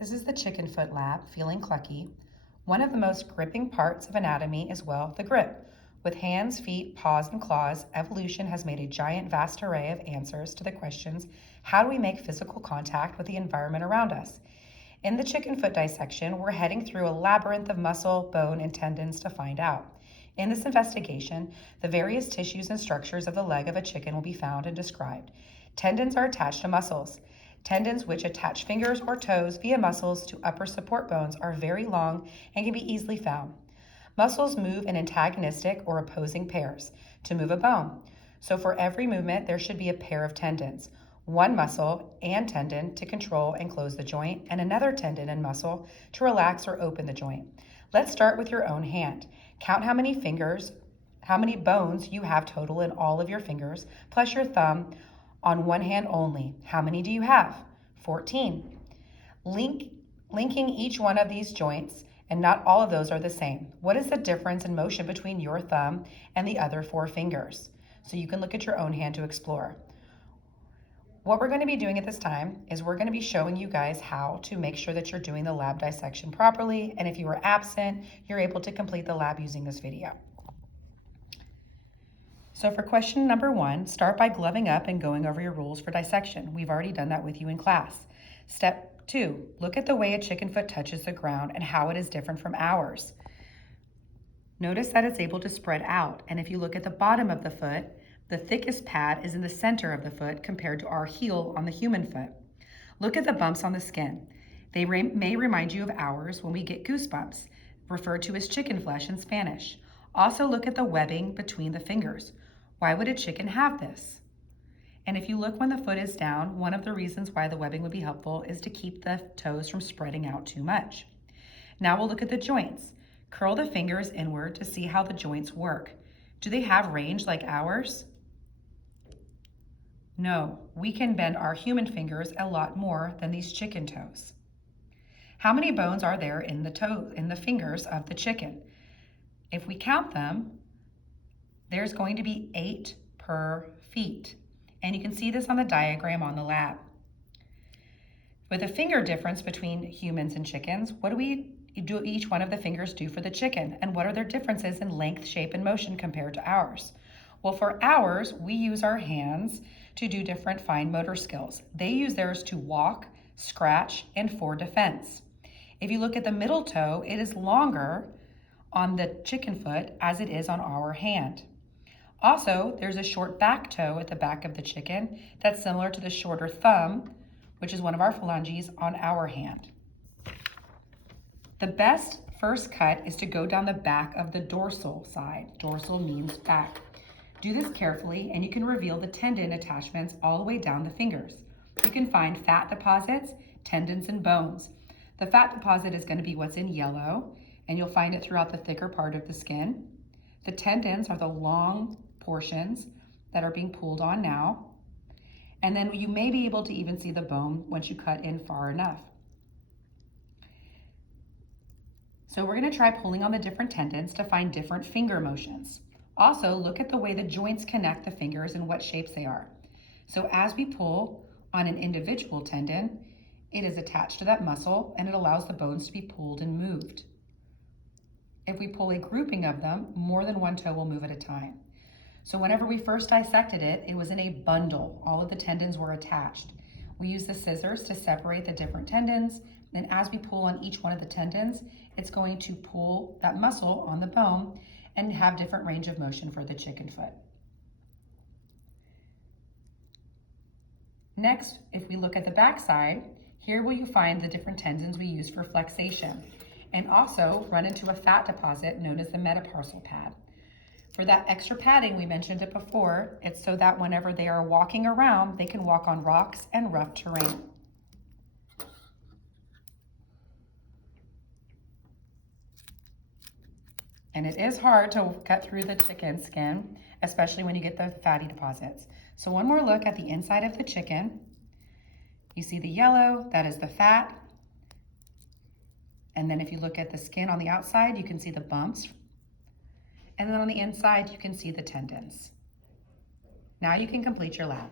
This is the chicken foot lab, feeling clucky. One of the most gripping parts of anatomy is, well, the grip. With hands, feet, paws, and claws, evolution has made a giant vast array of answers to the questions, how do we make physical contact with the environment around us? In the chicken foot dissection, we're heading through a labyrinth of muscle, bone, and tendons to find out. In this investigation, the various tissues and structures of the leg of a chicken will be found and described. Tendons are attached to muscles. Tendons which attach fingers or toes via muscles to upper support bones are very long and can be easily found. Muscles move in antagonistic or opposing pairs to move a bone. So for every movement, there should be a pair of tendons. One muscle and tendon to control and close the joint, and another tendon and muscle to relax or open the joint. Let's start with your own hand. Count how many bones you have total in all of your fingers, plus your thumb on one hand only. How many do you have? 14. Linking each one of these joints, and not all of those are the same. What is the difference in motion between your thumb and the other 4 fingers? So you can look at your own hand to explore. What we're going to be doing at this time is we're going to be showing you guys how to make sure that you're doing the lab dissection properly, and if you were absent, you're able to complete the lab using this video. So for question number 1, start by gloving up and going over your rules for dissection. We've already done that with you in class. Step 2, look at the way a chicken foot touches the ground and how it is different from ours. Notice that it's able to spread out, and if you look at the bottom of the foot, the thickest pad is in the center of the foot compared to our heel on the human foot. Look at the bumps on the skin. They may remind you of ours when we get goosebumps, referred to as chicken flesh in Spanish. Also look at the webbing between the fingers. Why would a chicken have this? And if you look when the foot is down, one of the reasons why the webbing would be helpful is to keep the toes from spreading out too much. Now we'll look at the joints. Curl the fingers inward to see how the joints work. Do they have range like ours? No, we can bend our human fingers a lot more than these chicken toes. How many bones are there in the fingers of the chicken? If we count them, there's going to be 8 per feet. And you can see this on the diagram on the lab. With a finger difference between humans and chickens, what do each one of the fingers do for the chicken? And what are their differences in length, shape, and motion compared to ours? Well, for ours, we use our hands to do different fine motor skills. They use theirs to walk, scratch, and for defense. If you look at the middle toe, it is longer on the chicken foot as it is on our hand. Also, there's a short back toe at the back of the chicken that's similar to the shorter thumb, which is one of our phalanges on our hand. The best first cut is to go down the back of the dorsal side. Dorsal means back. Do this carefully and you can reveal the tendon attachments all the way down the fingers. You can find fat deposits, tendons, and bones. The fat deposit is going to be what's in yellow, and you'll find it throughout the thicker part of the skin. The tendons are the long portions that are being pulled on now. And then you may be able to even see the bone once you cut in far enough. So we're going to try pulling on the different tendons to find different finger motions. Also, look at the way the joints connect the fingers and what shapes they are. So as we pull on an individual tendon, it is attached to that muscle and it allows the bones to be pulled and moved. If we pull a grouping of them, more than one toe will move at a time. So whenever we first dissected it, it was in a bundle. All of the tendons were attached. We use the scissors to separate the different tendons. Then as we pull on each one of the tendons, it's going to pull that muscle on the bone and have different range of motion for the chicken foot. Next, if we look at the back side, here will you find the different tendons we use for flexation, and also run into a fat deposit known as the metatarsal pad. For that extra padding, we mentioned it before, it's so that whenever they are walking around, they can walk on rocks and rough terrain. And it is hard to cut through the chicken skin, especially when you get the fatty deposits. So one more look at the inside of the chicken. You see the yellow, that is the fat. And then if you look at the skin on the outside, you can see the bumps. And then on the inside, you can see the tendons. Now you can complete your lab.